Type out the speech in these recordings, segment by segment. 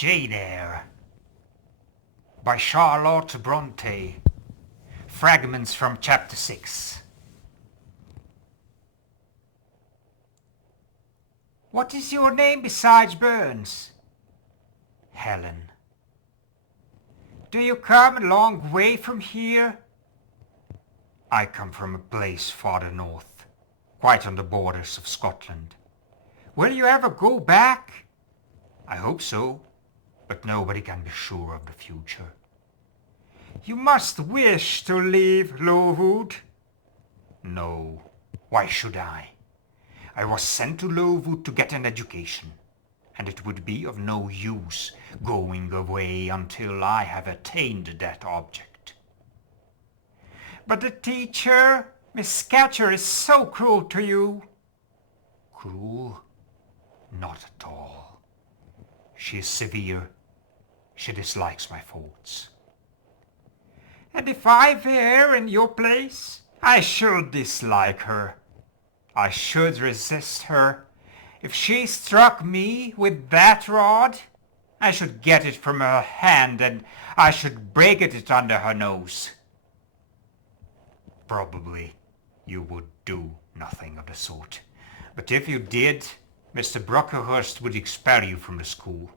Eyre by Charlotte Bronte. Fragments from chapter 6. What is your name besides Burns? Helen. Do you come a long way from here? I come from a place farther north, quite on the borders of Scotland. Will you ever go back? I hope so, but nobody can be sure of the future. You must wish to leave Lowood. No, why should I? I was sent to Lowood to get an education, and it would be of no use going away until I have attained that object. But the teacher, Miss Scatcher, is so cruel to you. Cruel? Not at all. She is severe. She dislikes my faults. And if I were in your place, I should dislike her. I should resist her. If she struck me with that rod, I should get it from her hand and I should break it under her nose. Probably you would do nothing of the sort. But if you did, Mr. Brocklehurst would expel you from the school.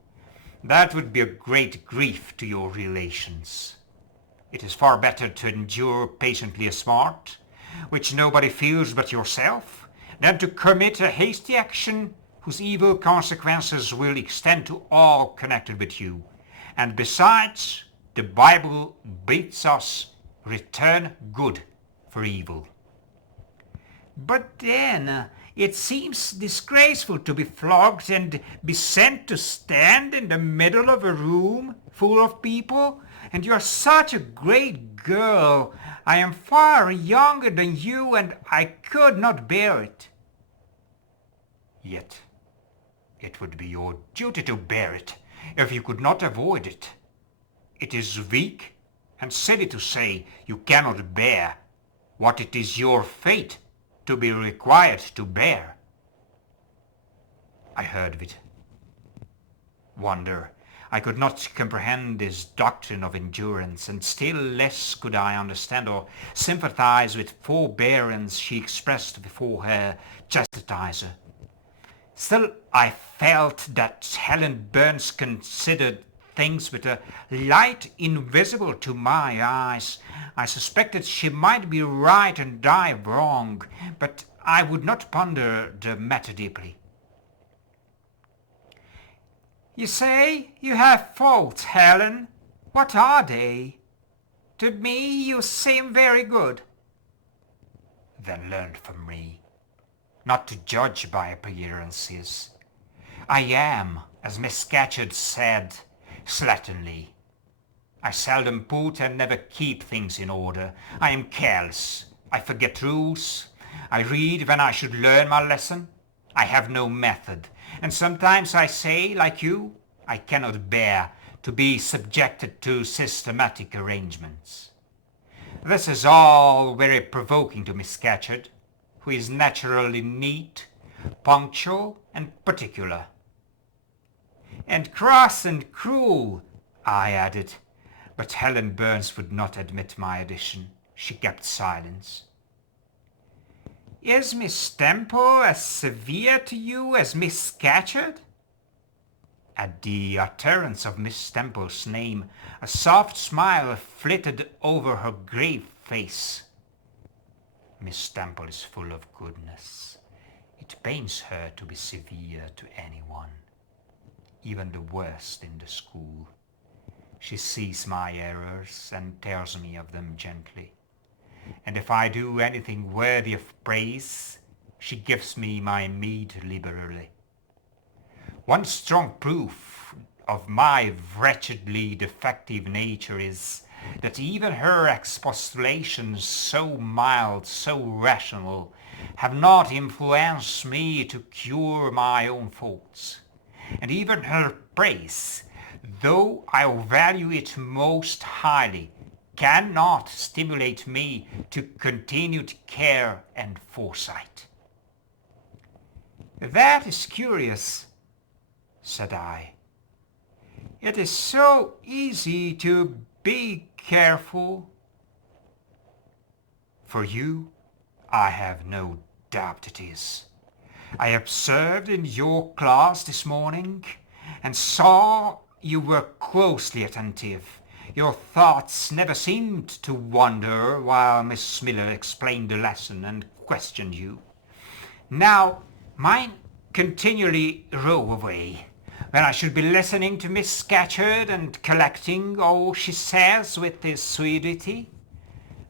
That would be a great grief to your relations. It is far better to endure patiently a smart, which nobody feels but yourself, than to commit a hasty action whose evil consequences will extend to all connected with you. And besides, the Bible bids us return good for evil. But then, it seems disgraceful to be flogged and be sent to stand in the middle of a room full of people, and you are such a great girl. I am far younger than you, and I could not bear it. Yet, it would be your duty to bear it, if you could not avoid it. It is weak and silly to say you cannot bear what it is your fate to be required to bear. I heard of it. Wonder, I could not comprehend this doctrine of endurance, and still less could I understand or sympathize with forbearance she expressed before her chastiser. Still, I felt that Helen Burns considered things with a light invisible to my eyes. I suspected she might be right and I wrong, but I would not ponder the matter deeply. You say you have faults, Helen. What are they? To me you seem very good. Then learn from me, not to judge by appearances. I am, as Miss Scatcherd said, slatternly. I seldom put and never keep things in order. I am careless. I forget rules. I read when I should learn my lesson. I have no method, and sometimes I say, like you, I cannot bear to be subjected to systematic arrangements. This is all very provoking to Miss Scatcherd, who is naturally neat, punctual, and particular. And cross and cruel, I added, but Helen Burns would not admit my addition. She kept silence. Is Miss Temple as severe to you as Miss Scatcherd? At the utterance of Miss Temple's name, a soft smile flitted over her grave face. Miss Temple is full of goodness. It pains her to be severe to anyone, even the worst in the school. She sees my errors and tells me of them gently. And if I do anything worthy of praise, she gives me my meed liberally. One strong proof of my wretchedly defective nature is that even her expostulations, so mild, so rational, have not influenced me to cure my own faults. And even her praise, though I value it most highly, cannot stimulate me to continued care and foresight. That is curious, said I. It is so easy to be careful. For you, I have no doubt it is. I observed in your class this morning and saw you were closely attentive. Your thoughts never seemed to wander while Miss Miller explained the lesson and questioned you. Now, mine continually roll away when I should be listening to Miss Scatcherd and collecting all she says with assiduity.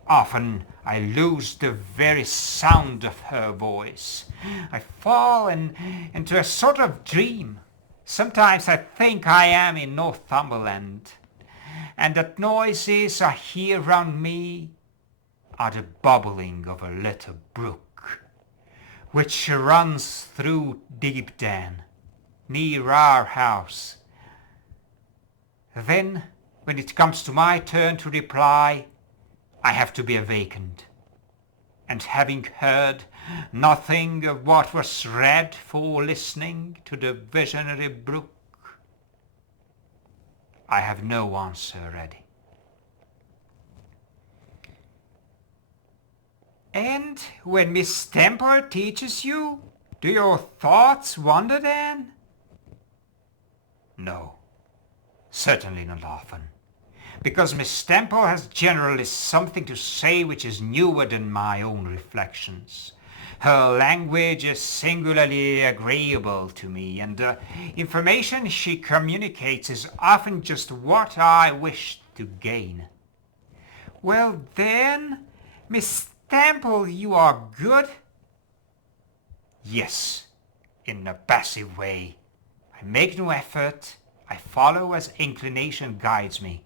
Often I lose the very sound of her voice. I fall into a sort of dream. Sometimes I think I am in Northumberland, and that noises I hear round me are the bubbling of a little brook, which runs through Deepden, near our house. Then, when it comes to my turn to reply, I have to be awakened, and having heard nothing of what was read for listening to the visionary brook, I have no answer ready. And when Miss Temple teaches you, do your thoughts wander then? No, certainly not often, because Miss Temple has generally something to say which is newer than my own reflections. Her language is singularly agreeable to me, and the information she communicates is often just what I wish to gain. Well then, Miss Temple, you are good? Yes, in a passive way. I make no effort. I follow as inclination guides me.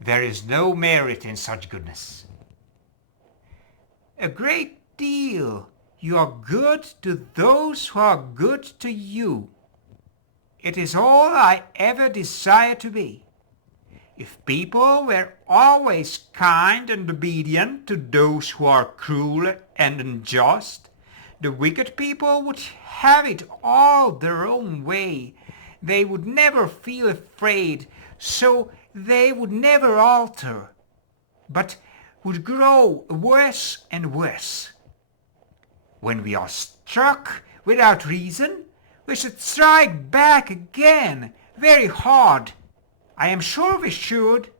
There is no merit in such goodness. A great deal. You are good to those who are good to you. It is all I ever desire to be. If people were always kind and obedient to those who are cruel and unjust, the wicked people would have it all their own way. They would never feel afraid, so they would never alter, but would grow worse and worse. When we are struck without reason, we should strike back again, very hard. I am sure we should.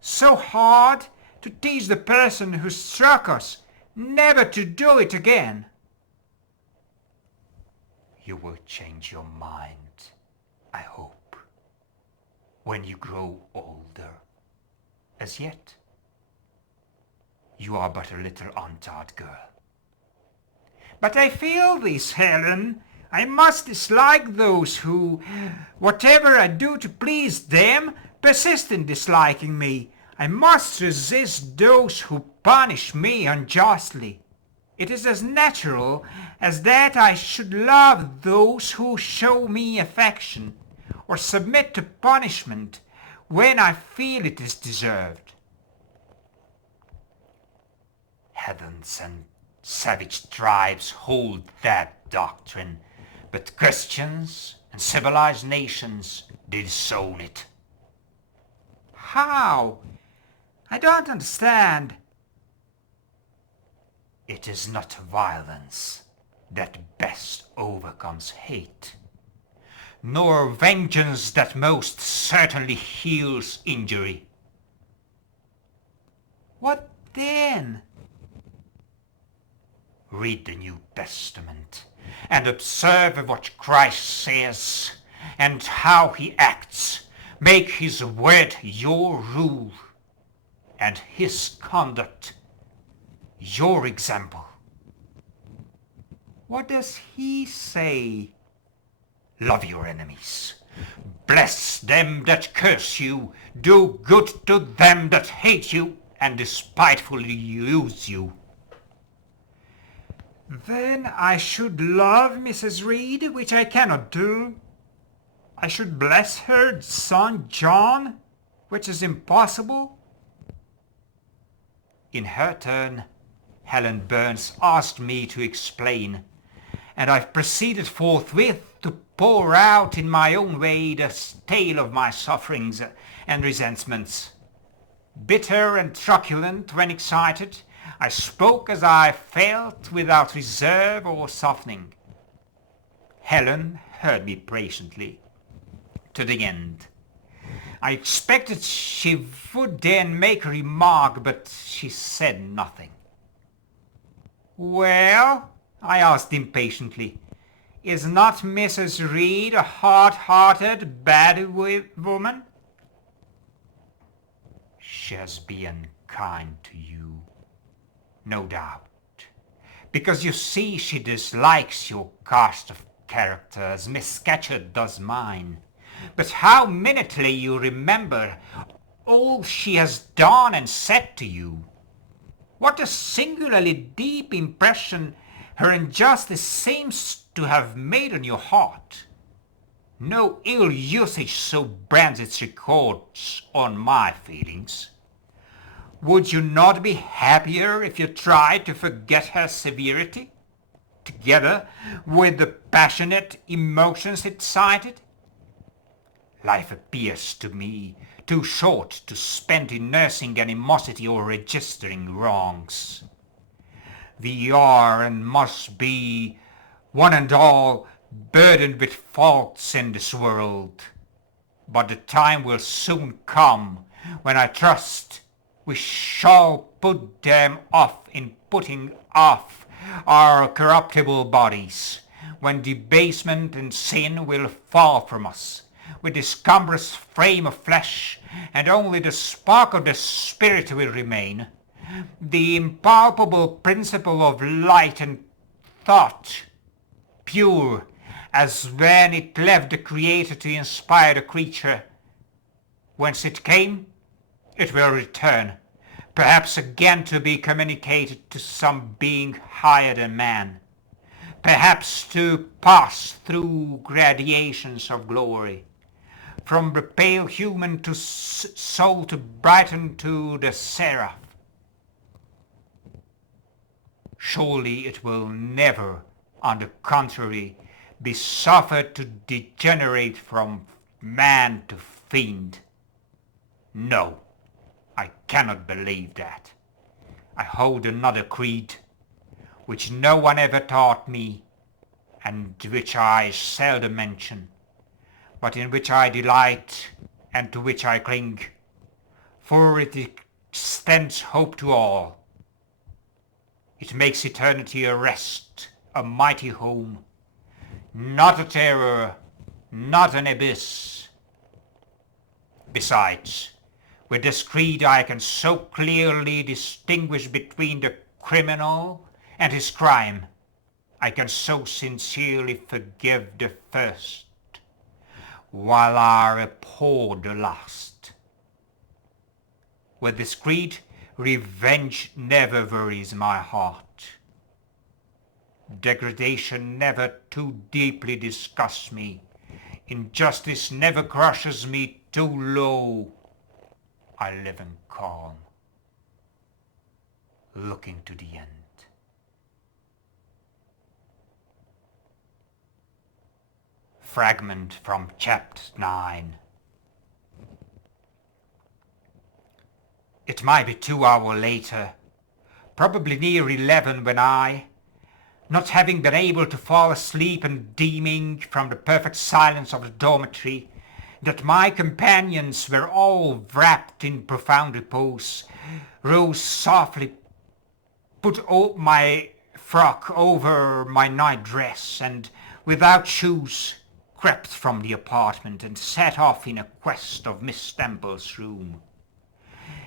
So hard to teach the person who struck us never to do it again. You will change your mind, I hope, when you grow older. As yet, you are but a little untaught girl. But I feel this, Helen. I must dislike those who, whatever I do to please them, persist in disliking me. I must resist those who punish me unjustly. It is as natural as that I should love those who show me affection, or submit to punishment when I feel it is deserved. Heathens and savage tribes hold that doctrine, but Christians and civilized nations disown it. How? I don't understand. It is not violence that best overcomes hate, nor vengeance that most certainly heals injury. What then? Read the New Testament and observe what Christ says and how he acts. Make his word your rule and his conduct your example. What does he say? Love your enemies. Bless them that curse you. Do good to them that hate you and despitefully use you. Then I should love Mrs. Reed, which I cannot do. I should bless her son John, which is impossible. In her turn, Helen Burns asked me to explain, and I proceeded forthwith to pour out in my own way the tale of my sufferings and resentments. Bitter and truculent when excited, I spoke as I felt without reserve or softening. Helen heard me patiently to the end. I expected she would then make a remark, but she said nothing. "Well," I asked impatiently, "is not Mrs. Reed a hard-hearted, bad woman?" "She has been kind to you, no doubt, because you see she dislikes your cast of character as Miss Scatcherd does mine. But how minutely you remember all she has done and said to you. What a singularly deep impression her injustice seems to have made on your heart. No ill usage so brands its records on my feelings. Would you not be happier if you tried to forget her severity, together with the passionate emotions it cited? Life appears to me too short to spend in nursing animosity or registering wrongs. We are and must be, one and all, burdened with faults in this world. But the time will soon come when I trust we shall put them off in putting off our corruptible bodies, when debasement and sin will fall from us, with this cumbrous frame of flesh, and only the spark of the spirit will remain, the impalpable principle of light and thought, pure as when it left the Creator to inspire the creature. Whence it came, it will return, perhaps again to be communicated to some being higher than man, perhaps to pass through gradations of glory, from the pale human to soul to brighten to the seraph. Surely it will never, on the contrary, be suffered to degenerate from man to fiend. No, I cannot believe that. I hold another creed, which no one ever taught me, and which I seldom mention, but in which I delight and to which I cling, for it extends hope to all. It makes eternity a rest, a mighty home, not a terror, not an abyss. Besides, with this creed I can so clearly distinguish between the criminal and his crime. I can so sincerely forgive the first, while I abhor the last. With this creed, revenge never worries my heart. Degradation never too deeply disgusts me. Injustice never crushes me too low. I live in calm, looking to the end. Fragment from chapter 9. It might be 2 hours later, probably near 11, when I, not having been able to fall asleep and deeming from the perfect silence of the dormitory that my companions were all wrapped in profound repose, rose softly, put my frock over my night dress, and without shoes crept from the apartment and set off in a quest of Miss Temple's room.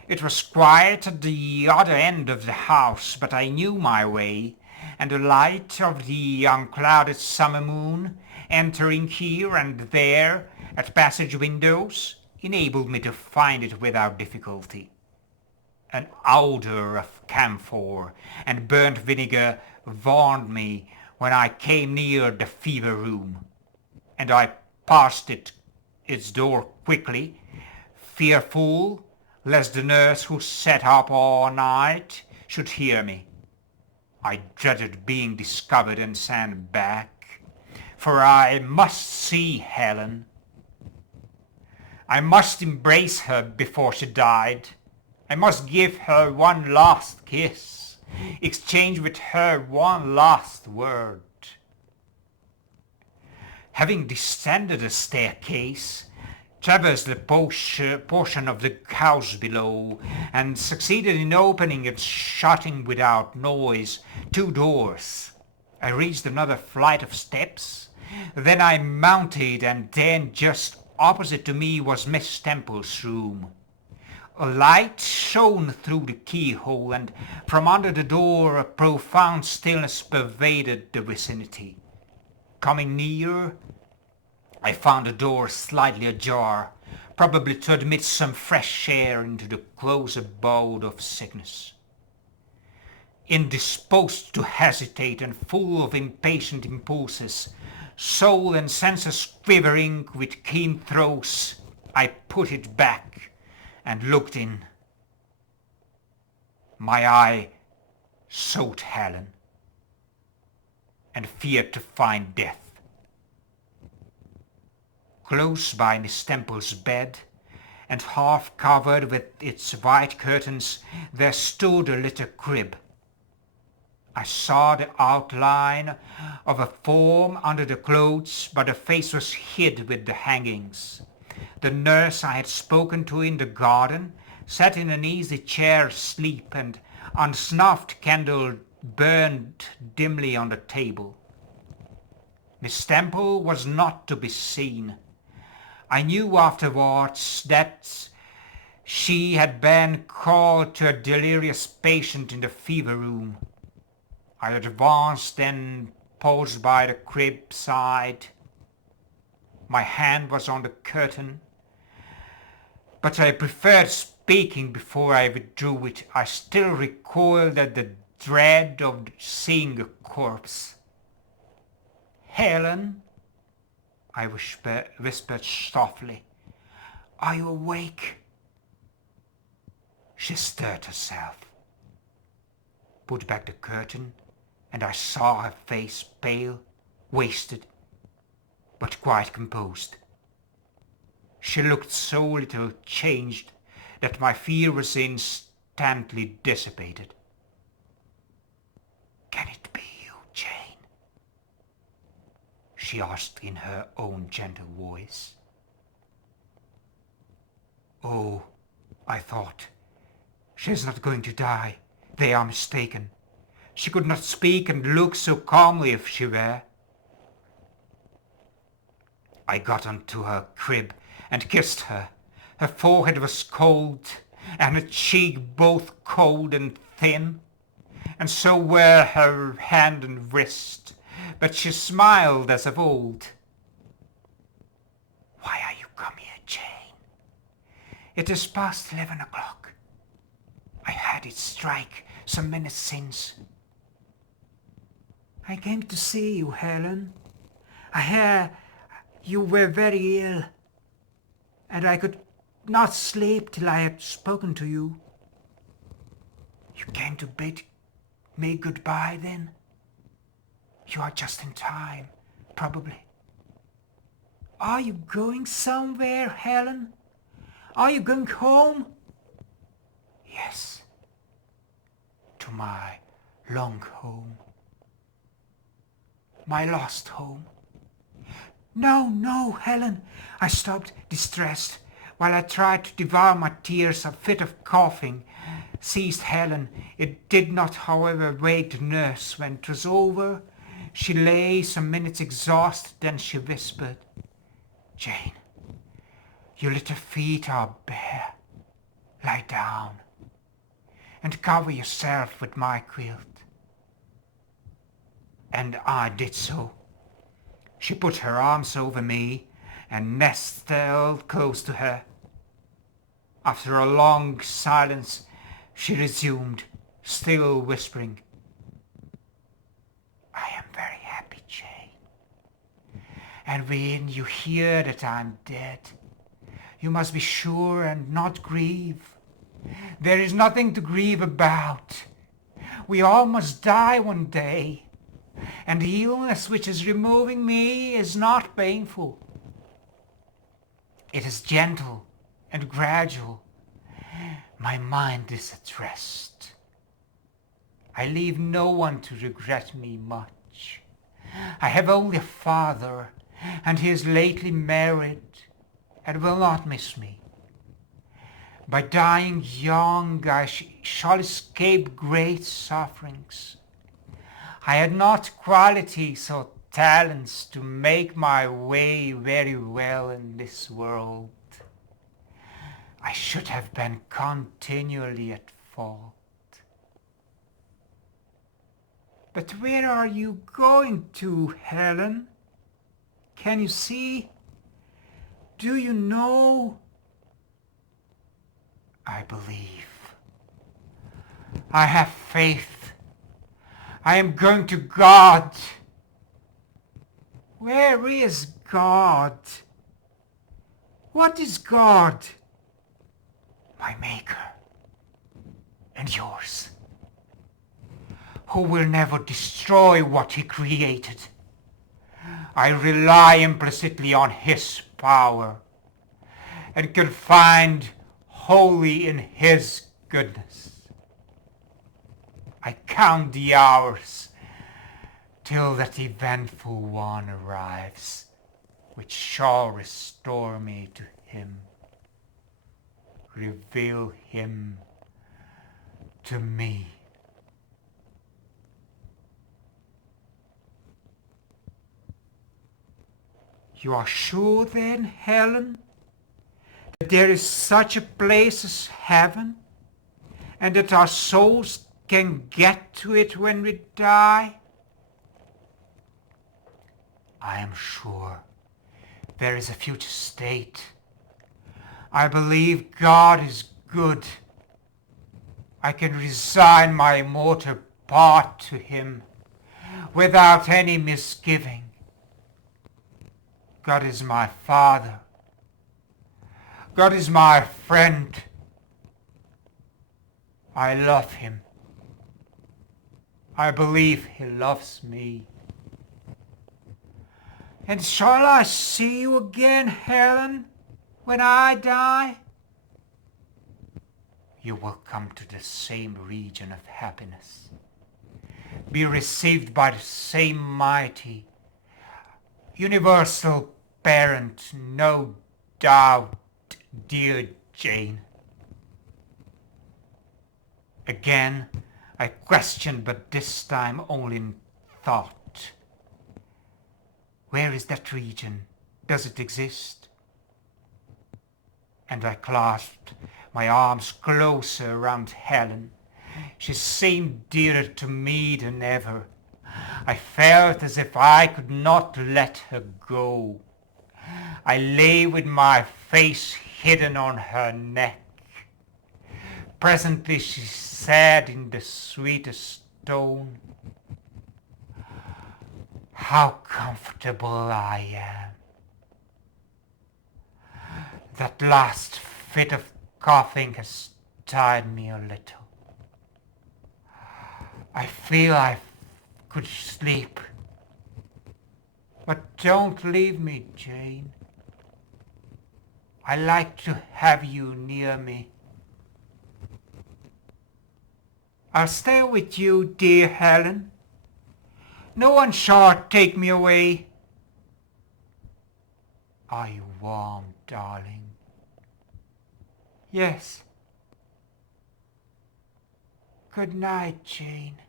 It was quiet at the other end of the house, but I knew my way, and the light of the unclouded summer moon, entering here and there at passage windows, enabled me to find it without difficulty. An odour of camphor and burnt vinegar warned me when I came near the fever room, and I passed its door quickly, fearful lest the nurse who sat up all night should hear me. I dreaded being discovered and sent back, for I must see Helen. I must embrace her before she died. I must give her one last kiss, exchange with her one last word. Having descended the staircase, traversed the portion of the house below, and succeeded in opening and shutting without noise 2 doors, I reached another flight of steps. Then I mounted, and then just opposite to me was Miss Temple's room. A light shone through the keyhole, and from under the door a profound stillness pervaded the vicinity. Coming near, I found the door slightly ajar, probably to admit some fresh air into the close abode of sickness. Indisposed to hesitate and full of impatient impulses, soul and senses quivering with keen throes, I put it back and looked in. My eye sought Helen, and feared to find death. Close by Miss Temple's bed, and half covered with its white curtains, there stood a little crib. I saw the outline of a form under the clothes, but the face was hid with the hangings. The nurse I had spoken to in the garden sat in an easy chair asleep, and unsnuffed candle burned dimly on the table. Miss Temple was not to be seen. I knew afterwards that she had been called to a delirious patient in the fever room. I advanced and paused by the crib side. My hand was on the curtain, but I preferred speaking before I withdrew it. I still recoiled at the dread of seeing a corpse. "Helen," I whispered softly, "are you awake?" She stirred herself, put back the curtain, and I saw her face pale, wasted, but quite composed. She looked so little changed that my fear was instantly dissipated. "Can it be you, Jane?" she asked in her own gentle voice. "Oh," I thought, "she is not going to die. They are mistaken. She could not speak and look so calmly if she were." I got onto her crib and kissed her. Her forehead was cold, and her cheek both cold and thin, and so were her hand and wrist, but she smiled as of old. "Why are you come here, Jane? It is past 11 o'clock. I had it strike some minutes since." "I came to see you, Helen. I hear you were very ill, and I could not sleep till I had spoken to you." "You came to bid me goodbye, then? You are just in time, probably." "Are you going somewhere, Helen? Are you going home?" "Yes, to my long home. My lost home." "No, no, Helen," I stopped, distressed. While I tried to devour my tears, a fit of coughing seized Helen. It did not, however, wake the nurse. When it was over, she lay some minutes exhausted, then she whispered, "Jane, your little feet are bare. Lie down and cover yourself with my quilt." And I did so. She put her arms over me and nestled close to her. After a long silence, she resumed, still whispering, "I am very happy, Jane. And when you hear that I'm dead, you must be sure and not grieve. There is nothing to grieve about. We all must die one day, and the illness which is removing me is not painful. It is gentle and gradual. My mind is at rest. I leave no one to regret me much. I have only a father, and he is lately married, and will not miss me. By dying young I shall escape great sufferings. I had not qualities or talents to make my way very well in this world. I should have been continually at fault. But where are you going to, Helen? Can you see? Do you know? I believe. I have faith. I am going to God. Where is God? What is God? My Maker and yours, who will never destroy what he created. I rely implicitly on his power and can find wholly in his goodness. I count the hours till that eventful one arrives, which shall restore me to him, reveal him to me. You are sure then, Helen, that there is such a place as heaven, and that our souls can get to it when we die? I am sure there is a future state. I believe God is good. I can resign my mortal part to him without any misgiving. God is my Father. God is my friend. I love him. I believe he loves me. And shall I see you again, Helen, when I die? You will come to the same region of happiness, be received by the same mighty, universal parent, no doubt, dear Jane. Again, I question, but this time only in thought. Where is that region? Does it exist? And I clasped my arms closer around Helen. She seemed dearer to me than ever. I felt as if I could not let her go. I lay with my face hidden on her neck. Presently she said in the sweetest tone, "How comfortable I am." That last fit of coughing has tired me a little. I feel I could sleep. But don't leave me, Jane. I like to have you near me. I'll stay with you, dear Helen. No one shall take me away. Are you warm, darling? Yes. Good night, Jane.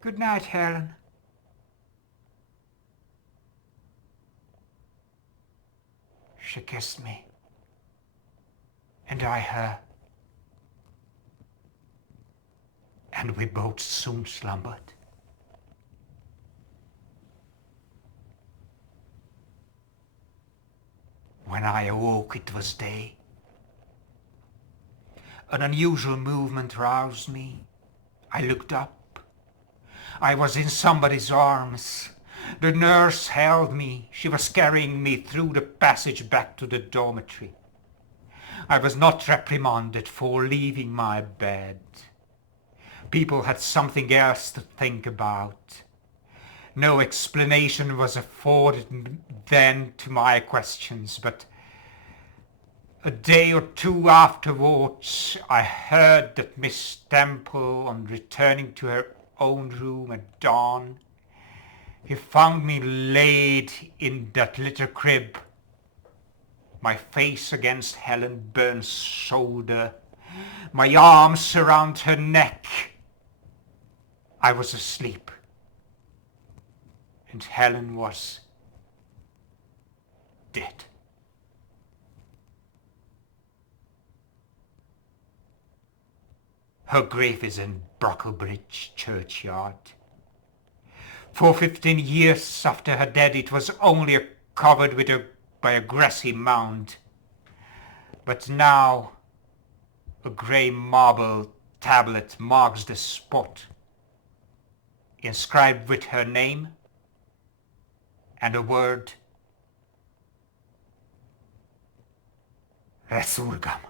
Good night, Helen. She kissed me, and I her, and we both soon slumbered. When I awoke, it was day. An unusual movement roused me. I looked up. I was in somebody's arms. The nurse held me. She was carrying me through the passage back to the dormitory. I was not reprimanded for leaving my bed. People had something else to think about. No explanation was afforded then to my questions, but a day or two afterwards I heard that Miss Temple, on returning to her own room at dawn, he found me laid in that little crib, my face against Helen Burns' shoulder, my arms around her neck. I was asleep, and Helen was dead. Her grave is in Brocklebridge churchyard. For 15 years after her death it was only covered by a grassy mound. But now a grey marble tablet marks the spot, inscribed with her name and the word Resurgam.